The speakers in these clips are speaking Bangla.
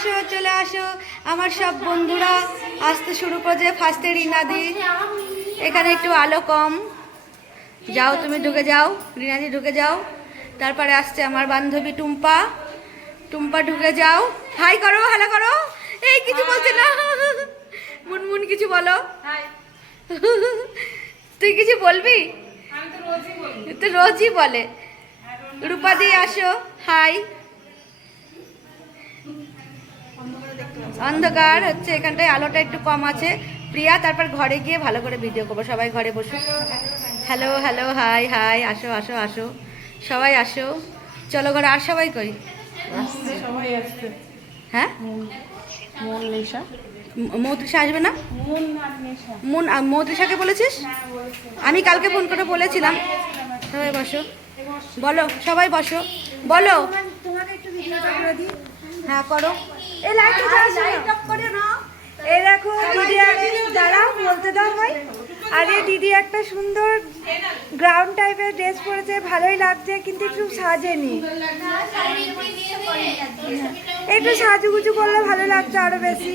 আসো চলে আসো আমার সব বন্ধুরা আসতে শুরু করছে। ফার্স্টে রিনাদি, এখানে একটু আলো কম, যাও তুমি ঢুকে যাও, রিনাদি ঢুকে যাও। তারপরে আসছে আমার বান্ধবী টুম্পা, টুম্পা ঢুকে যাও। হাই করো, হ্যালো করো। এই কিছু বলছে না, মুনমুন কিছু বলো। তুই কিছু বলবি? তো রোজই বলে। রূপাদি আসো, হাই। অন্ধকার হচ্ছে এখানটায়, আলোটা একটু কম আছে। প্রিয়া তারপর ঘরে গিয়ে ভালো করে ভিডিও করবো, সবাই ঘরে বসো। হ্যালো হ্যালো, হাই হাই, আসো আসো আসো, সবাই আসো, চলো ঘরে। আর সবাই কই? হ্যাঁ, মৌত্রিষা আসবে না? মুন মৌত্রিষাকে বলেছিস? আমি কালকে ফোন করে বলেছিলাম। সবাই বসো, বলো সবাই বসো, বলো। হ্যাঁ করো। এই লাইটটা করে না। এই দেখো দিদি, দাঁড়াও বলতে দাও ভাই। আরে দিদি একটা সুন্দর গ্রাউন্ড টাইপের ড্রেস পরেছে, ভালোই লাগছে, কিন্তু একটু সাজেনি। একটু সাজুগুজু করলে ভালো লাগছে আরো বেশি।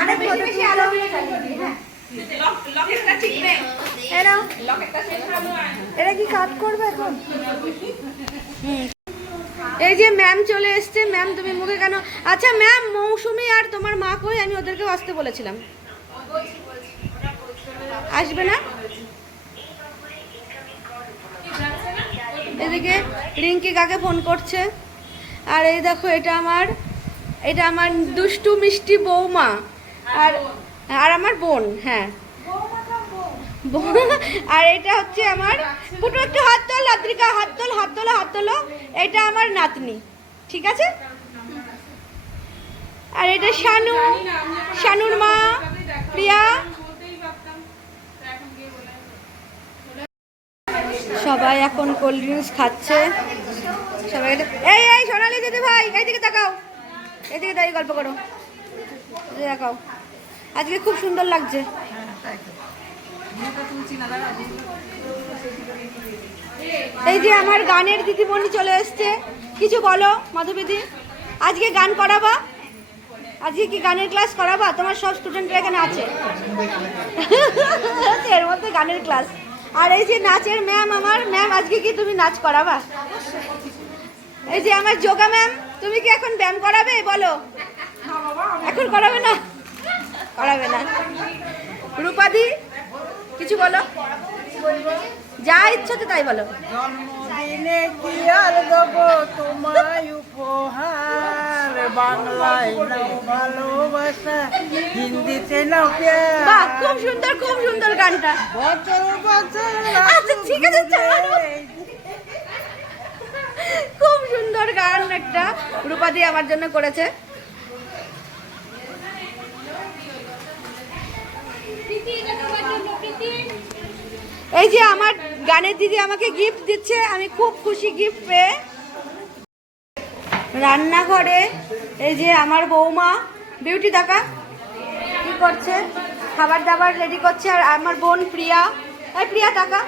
অনেক ফটো এরা কি কাট করবে এখন? এই যে ম্যাম চলে এসছে। ম্যাম তুমি মুখে কেন? আচ্ছা ম্যাম, মৌসুমি আর তোমার মা কই? আমি ওদেরকেও আসতে বলেছিলাম, আসবে না? এদিকে রিঙ্কি কাকে ফোন করছে। আর এই দেখো, এটা আমার দুষ্টু মিষ্টি বৌমা, আর আর আমার বোন। হ্যাঁ, আর এটা হচ্ছে আমার পুটু, একটু হাত তোল, আদ্রিকা হাত তোল, হাত তোলো, হাত তোলো। এটা আমার নাতনি, ঠিক আছে? আর এটা শানু, শানুর মা প্রিয়া। সবাই এখন কোল্ড ড্রিঙ্কস খাচ্ছে। সবাই এই এই সোনালি দিদি ভাই, এইদিকে তাকাও, এদিকে তাই গল্প করো, দেখাও। আজকে খুব সুন্দর লাগছে। এই যে আমার গানের দিদিমণি চলে এসছে, কিছু বলো মাধবীদি। আজকে গান করাবা? আজকে কি গানের ক্লাস করাবা? তোমার সব স্টুডেন্টরা এখানে আছে, এর মধ্যে গানের ক্লাস। আর এই যে নাচের ম্যাম, আমার ম্যাম, আজকে কি তুমি নাচ করাবা? এই যে আমার যোগা ম্যাম, তুমি কি এখন ব্যায়াম করাবে? বলো। এখন করাবে না? করাবে না। রূপাদি কিছু বলো, যা ইচ্ছা তো তাই বলো। জন্মদিনে কি আর দেবো তোমায় উপহার, বাংলায় নাও ভালোবাসা, হিন্দিতে নাও প্যার। বাহ, খুব সুন্দর, খুব সুন্দর গানটা। বছর বছর আচ্ছা ঠিক আছে, চলো। খুব সুন্দর গান একটা রূপাদি আমার জন্য করেছে। এই যে আমার গানের দিদি আমাকে গিফট দিচ্ছে, আমি খুব খুশি গিফট পেয়ে। রান্নাঘরে এই যে আমার বৌমা বিউটি দাকা কি করছে, খাবার দাবার রেডি করছে। আর আমার বোন প্রিয়া, এই প্রিয়া টাকা।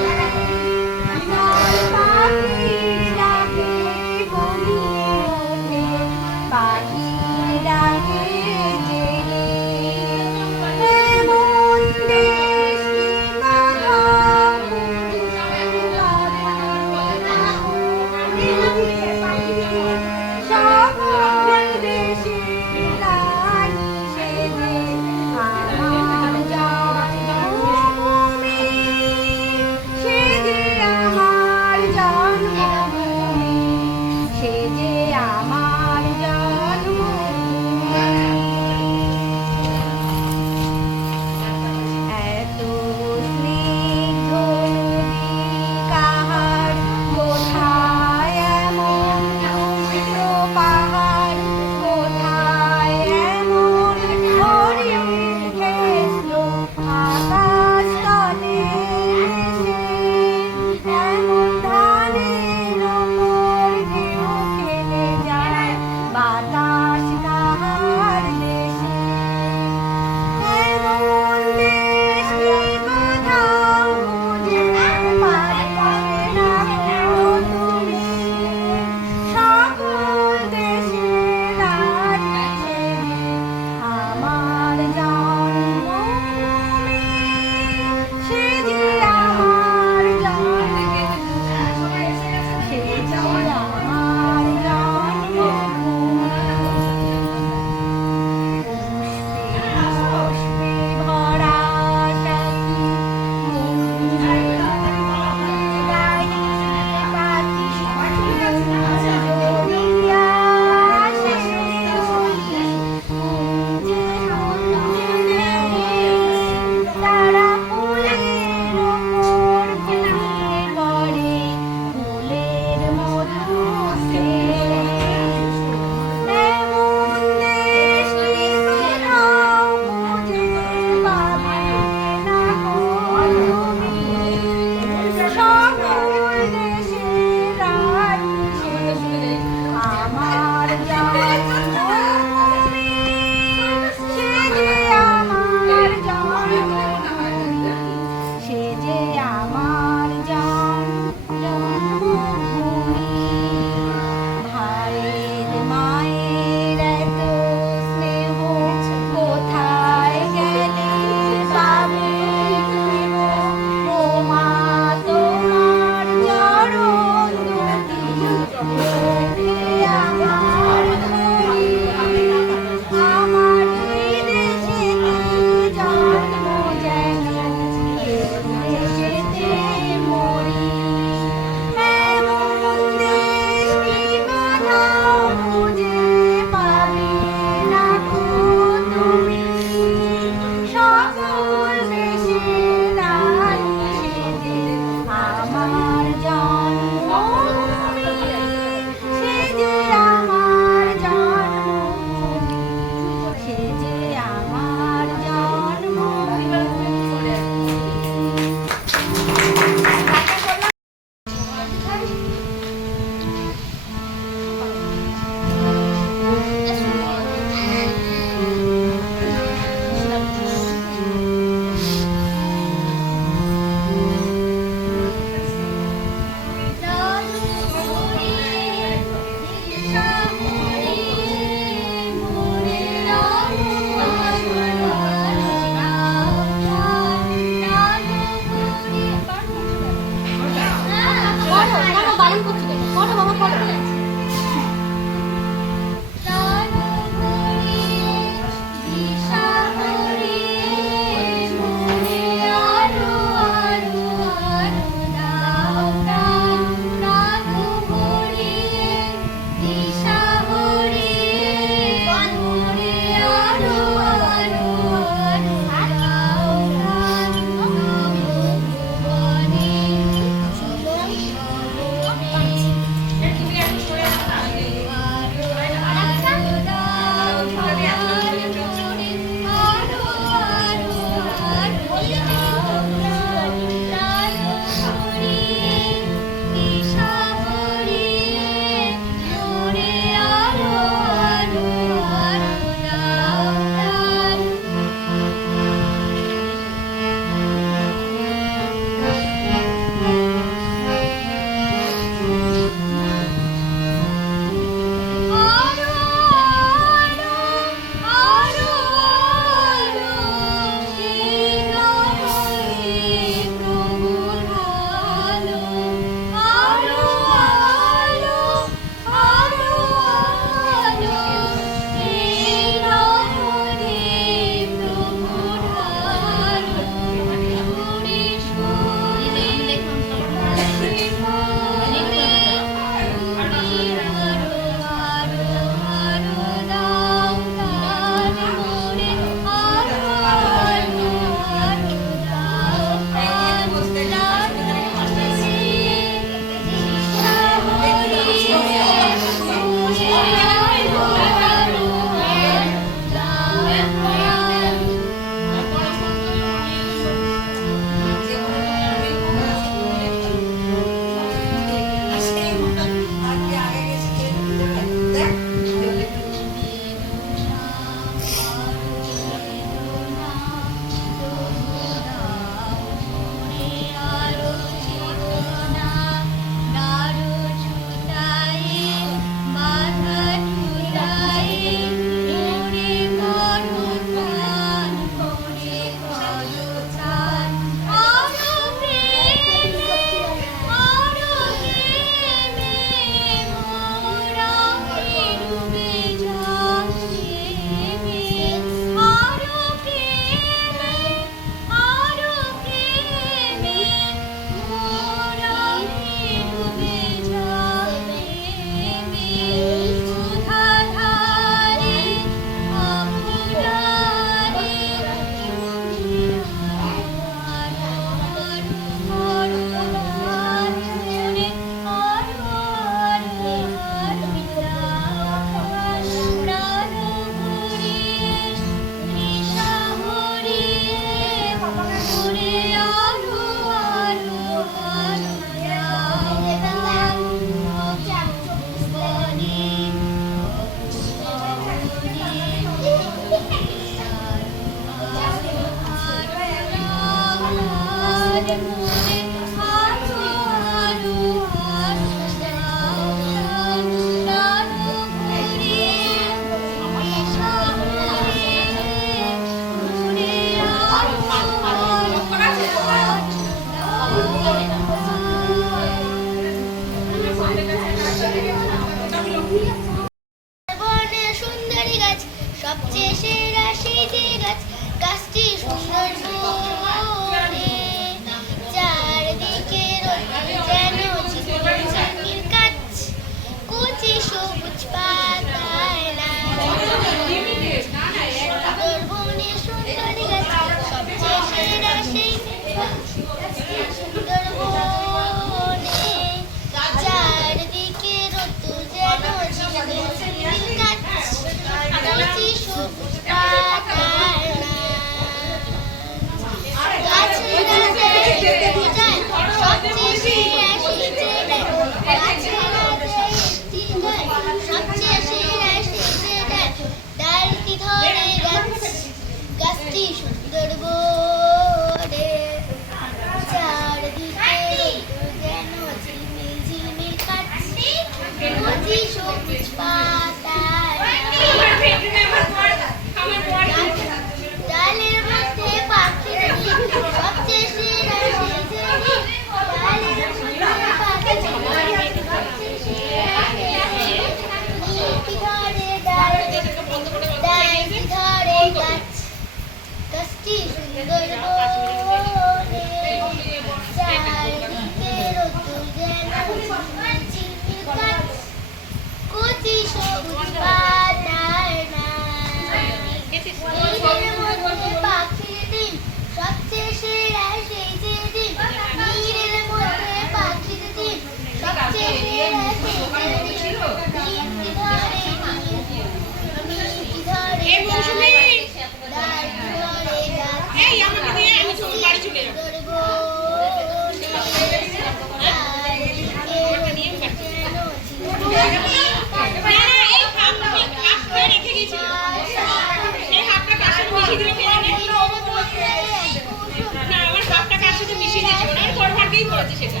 শুধু মিশিয়ে দিয়েছি ওনার বড় ভাগেই পড়েছে সেটা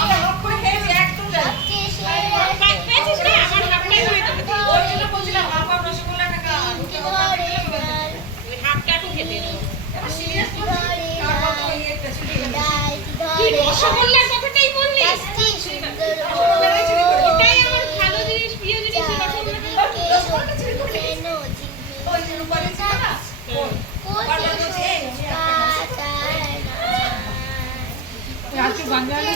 আমরা লক করে খেয়েছি একদম জানি পেয়েছিস না আমার হাফটাই হয়ে যাবে ওই জন্য বলছিলাম হাফ হাফ রসগোল্লা টাকা রুটি হাফ ওই হাফটা একটু খেতে দেবো এবার সিরিয়াস বলছি কার কথা ওই একটা ছুটি গেল তুই রসগোল্লার কথাটাই বললি ওটাই আমার ভালো জিনিস প্রিয় জিনিস রসগোল্লা রসগোল্লা চুরি করলি ওই যে রূপালি ছিল না বারবার বলছে এই আজকে বাঙালি